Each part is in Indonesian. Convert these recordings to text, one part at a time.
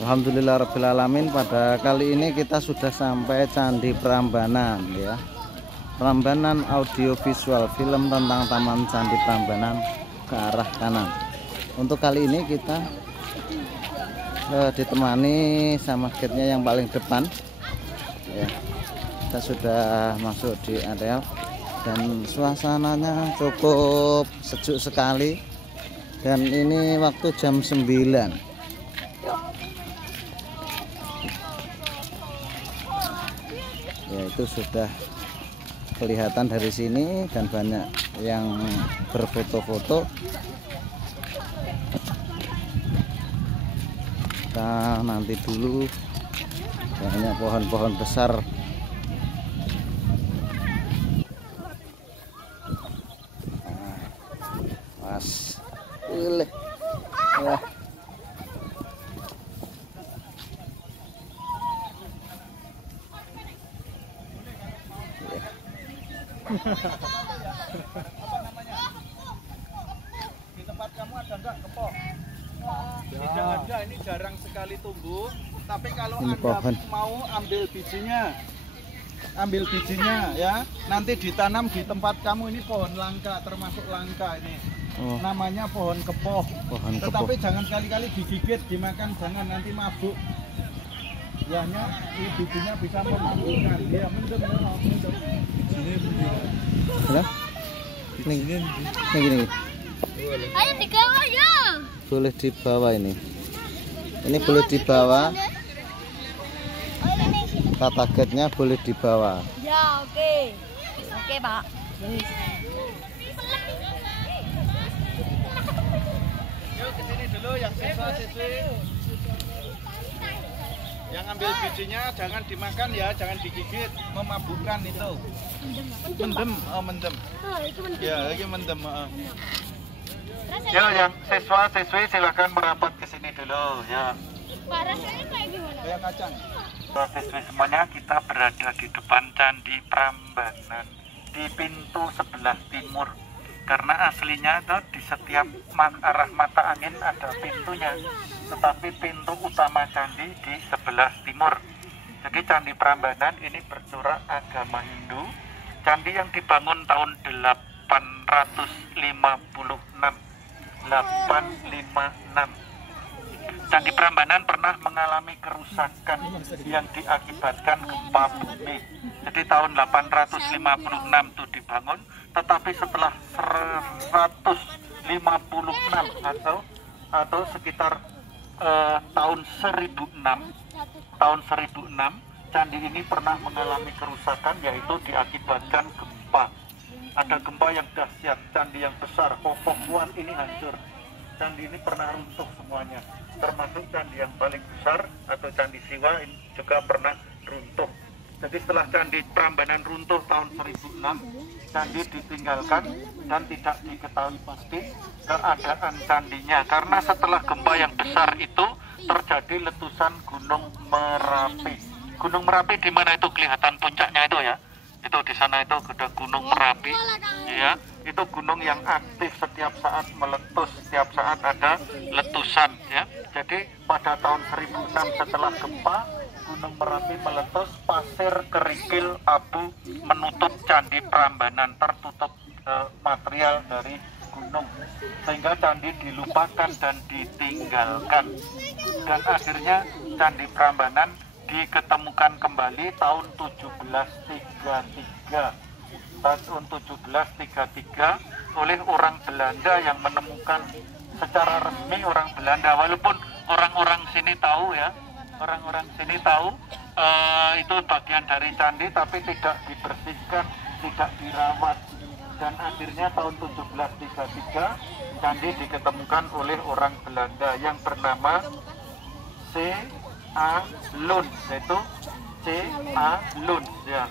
Alhamdulillahirrahmanirrahim. Pada kali ini kita sudah sampai Candi Prambanan ya. Prambanan audiovisual, film tentang Taman Candi Prambanan ke arah kanan. Untuk kali ini kita ditemani sama guide-nya yang paling depan ya. Kita sudah masuk di area dan suasananya cukup sejuk sekali. Dan ini waktu jam 9. Ya, itu sudah kelihatan dari sini dan banyak yang berfoto-foto. Kita nanti dulu, banyak pohon-pohon besar. Mas, pilih ya. Di tempat kamu ada enggak kepoh? Tidak ada, ini jarang sekali tumbuh. Tapi kalau ini Anda pohon. mau ambil bijinya ya, nanti ditanam di tempat kamu. Ini pohon langka, termasuk langka ini. Oh. Namanya pohon kepoh. Pohon Tetapi kepoh. jangan sekali-kali digigit, dimakan, jangan, nanti mabuk. Yahnya bijinya bisa memabukkan. Dia mendem. Halo? Ini gini. Ayo dibawa ya. Boleh dibawa ini. Ini boleh dibawa. Kata guide-nya boleh dibawa. Ya, oke. Oke, Pak. Yuk ke sini dulu yang siswa-siswi. Yang ambil bijinya jangan dimakan ya, jangan digigit, memabukkan itu. Mendem, oh mendem. Ya, lagi mendem. Ya, yang siswa-siswi silakan merapat ke sini dulu ya. Pak, rasanya kayak gimana? Kayak kacang. Siswi semuanya, kita berada di depan Candi Prambanan di pintu sebelah timur. Karena aslinya itu di setiap arah mata angin ada pintunya, tetapi pintu utama candi di sebelah timur. Jadi Candi Prambanan ini bercorak agama Hindu. Candi yang dibangun tahun 856. Candi Prambanan pernah mengalami kerusakan yang diakibatkan gempa bumi. Jadi tahun 856 itu dibangun, tetapi setelah 156 atau sekitar tahun 1006 candi ini pernah mengalami kerusakan, yaitu diakibatkan gempa. Ada gempa yang dahsyat, candi yang besar, kokoh kuat ini hancur. Candi ini pernah runtuh semuanya, termasuk candi yang paling besar atau Candi Siwa ini juga pernah runtuh. Jadi setelah Candi Prambanan runtuh tahun 1006, candi ditinggalkan dan tidak diketahui pasti keadaan candinya, karena setelah gempa yang besar itu terjadi letusan Gunung Merapi. Gunung Merapi di mana itu kelihatan puncaknya itu ya? Itu di sana itu ada Gunung Merapi ya. Itu gunung yang aktif, setiap saat meletus, setiap saat ada letusan ya. Jadi pada tahun 1006 setelah gempa Gunung Merapi meletus, pasir kerikil abu menutup Candi Prambanan, tertutup material dari gunung, sehingga candi dilupakan dan ditinggalkan. Dan akhirnya Candi Prambanan diketemukan kembali tahun 1733. Tahun 1733 oleh orang Belanda yang menemukan secara resmi, orang Belanda, walaupun orang-orang sini tahu ya, orang-orang sini tahu itu bagian dari candi, tapi tidak dibersihkan, tidak dirawat. Dan akhirnya tahun 1733 candi diketemukan oleh orang Belanda yang bernama C.A. Luns, yaitu C.A. Luns ya,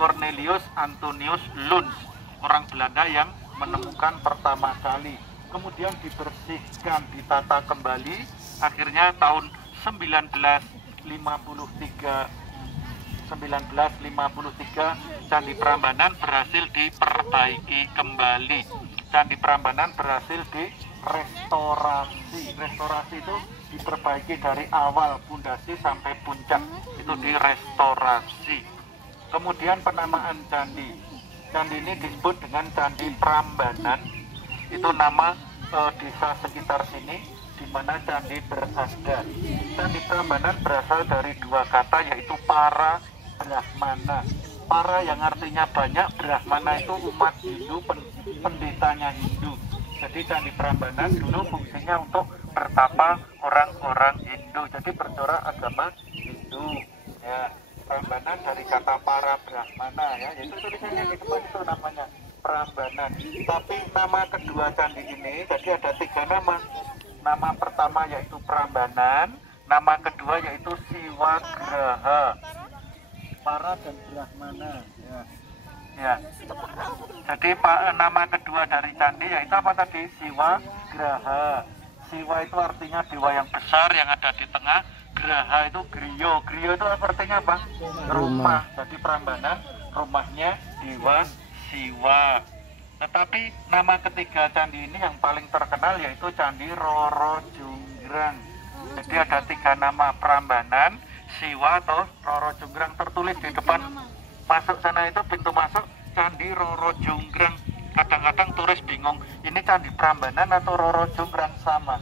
Cornelius Antonius Luns, orang Belanda yang menemukan pertama kali. Kemudian dibersihkan, ditata kembali. Akhirnya tahun 1953 Candi Prambanan berhasil diperbaiki kembali. Candi Prambanan berhasil direstorasi. Restorasi itu diperbaiki dari awal pondasi sampai puncak, itu direstorasi. Kemudian penamaan candi. Candi ini disebut dengan Candi Prambanan. Itu nama desa sekitar sini di mana candi berada. Candi Prambanan berasal dari dua kata, yaitu para Brahmana. Para yang artinya banyak, Brahmana itu umat Hindu, pendetanya Hindu. Jadi Candi Prambanan dulu fungsinya untuk bertapa orang-orang Hindu, jadi bercorak agama Hindu. Ya, Prambanan dari kata para Brahmana, ya, yaitu tulisannya di depan itu namanya Prambanan. Tapi nama kedua candi ini, jadi ada 3 nama. Nama pertama yaitu Prambanan, nama kedua yaitu Siwagraha. Para dan Brahmana, ya. Ya. Jadi nama kedua dari candi yaitu apa tadi? Siwagraha. Siwa itu artinya dewa yang besar yang ada di tengah. Graha itu griyo. Griyo itu artinya apa? Rumah. Jadi Prambanan rumahnya dewa Siwa. Tetapi nama ketiga candi ini yang paling terkenal yaitu Candi Roro Jonggrang. Jadi ada 3 nama, Prambanan, Siwa atau Roro Jonggrang, tertulis di depan masuk sana itu pintu masuk Candi Roro Jonggrang. Kadang-kadang turis bingung, ini Candi Prambanan atau Roro Jonggrang sama.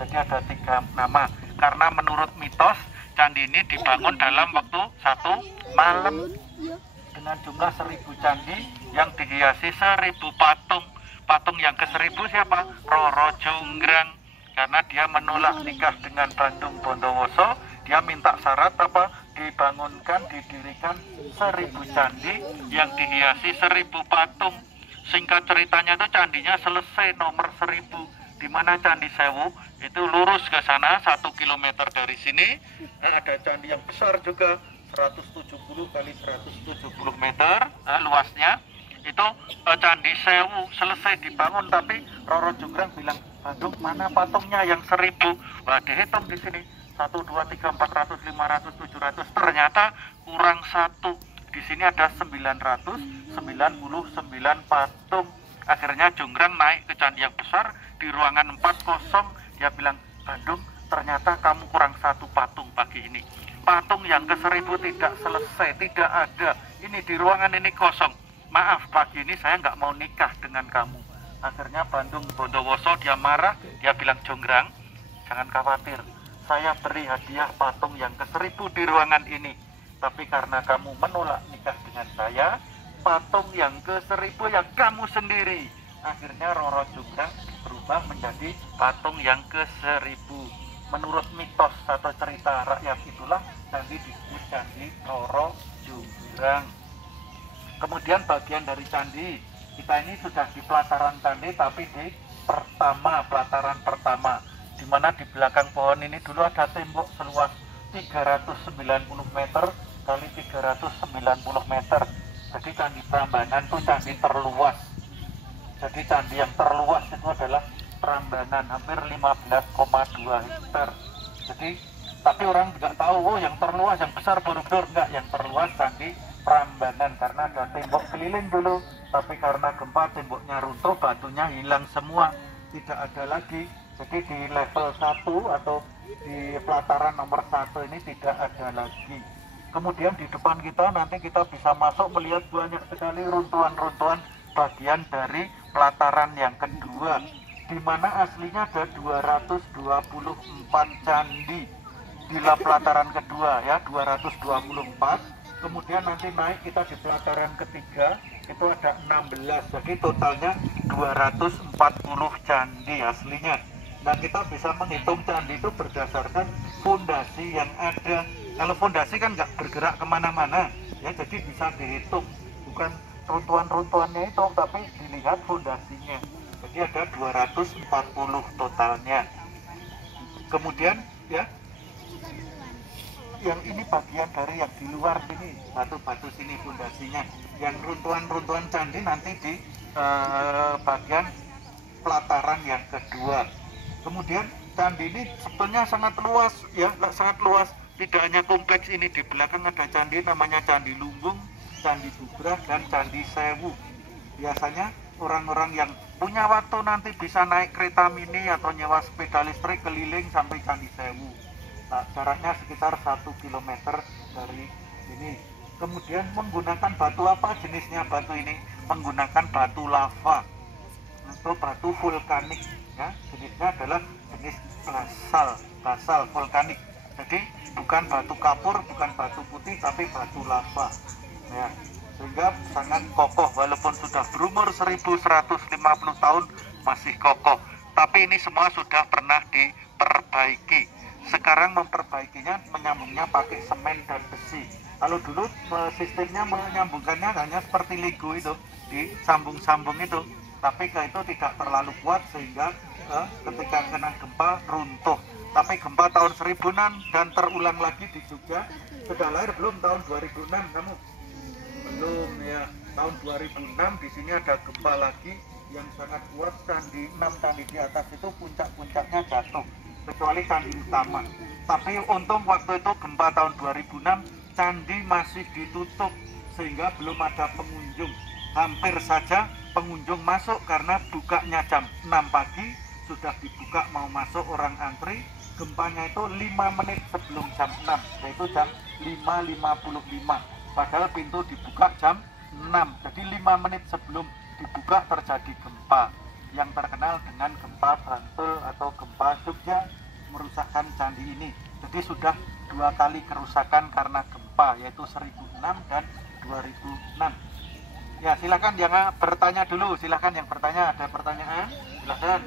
Jadi ada 3 nama. Karena menurut mitos candi ini dibangun dalam waktu 1 malam dengan jumlah 1000 candi yang dihiasi 1000 patung. Patung yang ke-1000 siapa? Roro Jonggrang. Karena dia menolak nikah dengan Bandung Bondowoso, dia minta syarat apa? Dibangunkan, didirikan 1000 candi yang dihiasi 1000 patung. Singkat ceritanya itu candinya selesai nomor 1000, di mana Candi Sewu itu lurus ke sana 1 km dari sini. Ada candi yang besar juga 170 kali 170 meter luasnya. Itu Candi Sewu selesai dibangun, tapi Roro Jonggrang bilang, Bandung mana patungnya yang 1000? Wah, dihitung di sini 1, 2, 3, 400, 500, 700, ternyata kurang 1. Di sini ada 999 patung. Akhirnya Jonggrang naik ke candi yang besar di ruangan 4 kosong. Dia bilang, Bandung ternyata kamu kurang 1 patung pagi ini. Patung yang ke-1000 tidak selesai, tidak ada. Ini di ruangan ini kosong. Maaf, pagi ini saya nggak mau nikah dengan kamu. Akhirnya Bandung Bondowoso dia marah. Dia bilang, Jonggrang, jangan khawatir. Saya beri hadiah patung yang ke-1000 di ruangan ini. Tapi karena kamu menolak nikah dengan saya, patung yang ke-1000 yang kamu sendiri. Akhirnya Roro Jonggrang berubah menjadi patung yang ke-1000. Menurut mitos atau cerita rakyat itulah candi disebut Candi Roro Jonggrang. Kemudian bagian dari candi, kita ini sudah di pelataran candi, tapi di pelataran pertama, di mana di belakang pohon ini dulu ada tembok seluas 390 meter kali 390 meter. Jadi Candi Prambanan itu candi terluas. Jadi candi yang terluas itu adalah Prambanan, hampir 15,2 hektar. Jadi, tapi orang nggak tahu, oh yang terluas, yang besar Borobudur, enggak, yang terluas Candi Prambanan karena ada tembok keliling dulu. Tapi karena gempa temboknya runtuh, batunya hilang semua, tidak ada lagi. Jadi di level 1 atau di pelataran nomor 1 ini tidak ada lagi. Kemudian di depan kita nanti kita bisa masuk melihat banyak sekali runtuhan-runtuhan bagian dari pelataran yang kedua, di mana aslinya ada 224 candi di pelataran kedua, ya, 224. Kemudian nanti naik kita di pelataran ketiga itu ada 16, jadi totalnya 240 candi aslinya. Nah, kita bisa menghitung candi itu berdasarkan fondasi yang ada. Kalau fondasi kan nggak bergerak kemana-mana, ya, jadi bisa dihitung, bukan runtuhan-runtuhannya itu, tapi dilihat fondasinya. Jadi ada 240 totalnya. Kemudian, ya, yang ini bagian dari yang di luar sini, batu-batu sini fondasinya. Yang runtuhan-runtuhan candi nanti di bagian pelataran yang kedua. Kemudian candi ini sebetulnya sangat luas, ya, sangat luas. Tidak hanya kompleks ini, di belakang ada candi namanya Candi Lumbung, Candi Bubrah, dan Candi Sewu. Biasanya orang-orang yang punya waktu nanti bisa naik kereta mini atau nyewa sepeda listrik keliling sampai Candi Sewu. Nah, jaraknya sekitar 1 km dari ini. Kemudian menggunakan batu apa jenisnya batu ini? Menggunakan batu lava atau batu vulkanik. Ya, jenisnya adalah jenis basal vulkanik. Jadi bukan batu kapur, bukan batu putih, tapi batu lava. Ya, sehingga sangat kokoh walaupun sudah berumur 1150 tahun masih kokoh. Tapi ini semua sudah pernah diperbaiki. Sekarang memperbaikinya, menyambungnya pakai semen dan besi. Kalau dulu sistemnya menyambungkannya hanya seperti Lego itu, disambung-sambung itu. Tapi itu tidak terlalu kuat sehingga ketika kena gempa runtuh. Tapi gempa tahun 1006 dan terulang lagi di Jogja. Sudah lahir belum tahun 2006 kamu? Belum ya. Tahun 2006 di sini ada gempa lagi yang sangat kuat. Candi 6 candi di atas itu puncak-puncaknya jatuh, kecuali candi utama. Tapi untung waktu itu gempa tahun 2006 candi masih ditutup sehingga belum ada pengunjung. Hampir saja pengunjung masuk karena bukanya jam 6 pagi, sudah dibuka mau masuk orang antri. Gempanya itu 5 menit sebelum jam 6, yaitu jam 5.55. Padahal pintu dibuka jam 6, jadi 5 menit sebelum dibuka terjadi gempa yang terkenal dengan gempa Bantul atau gempa Jogja, merusakkan candi ini. Jadi sudah 2 kali kerusakan karena gempa, yaitu 1006 dan 2006. Ya, silakan yang bertanya dulu, silakan yang bertanya. Ada pertanyaan? Silakan.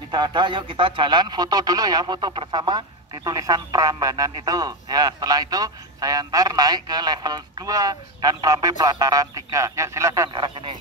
Tidak ada, yuk kita jalan foto dulu ya, foto bersama di tulisan Prambanan itu. Ya, setelah itu saya antar naik ke level 2 dan sampai pelataran 3. Ya, silakan ke arah sini.